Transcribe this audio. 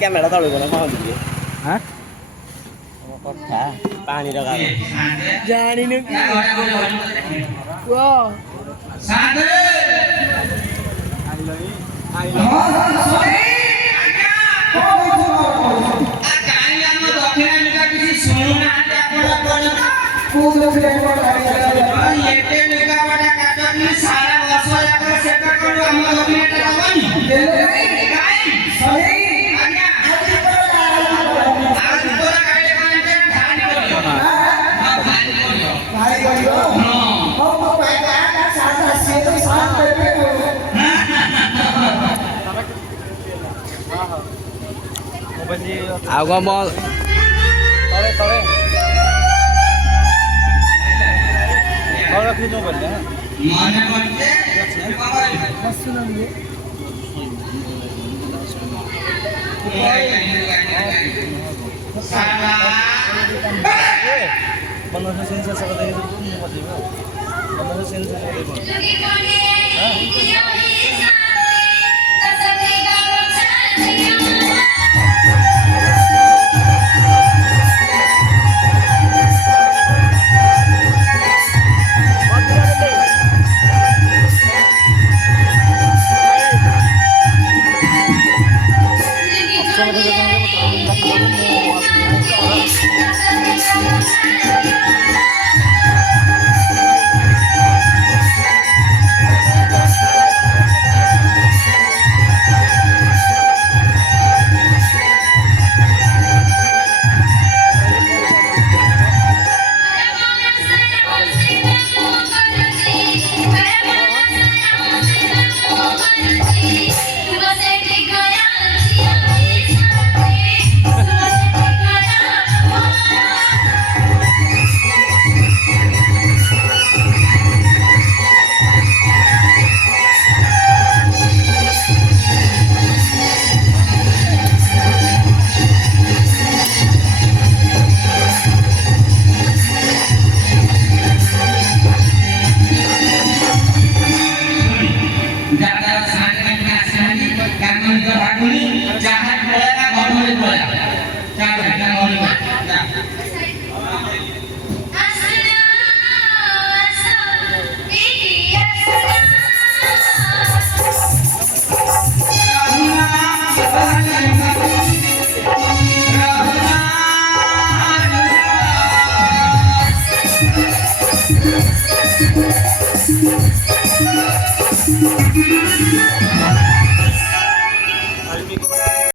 Camera tao được nó mau gì hả? Con thả ba đi đâu rồi? Ra đi nước. Wow. Sang đi. Ai lấy. Agua mau. Tore tore. Tore kilo बोलते हैं? माने बोलते? मस्त नंगे. Manusia sensor seperti itu pun masih ada. Manusia sensor seperti itu.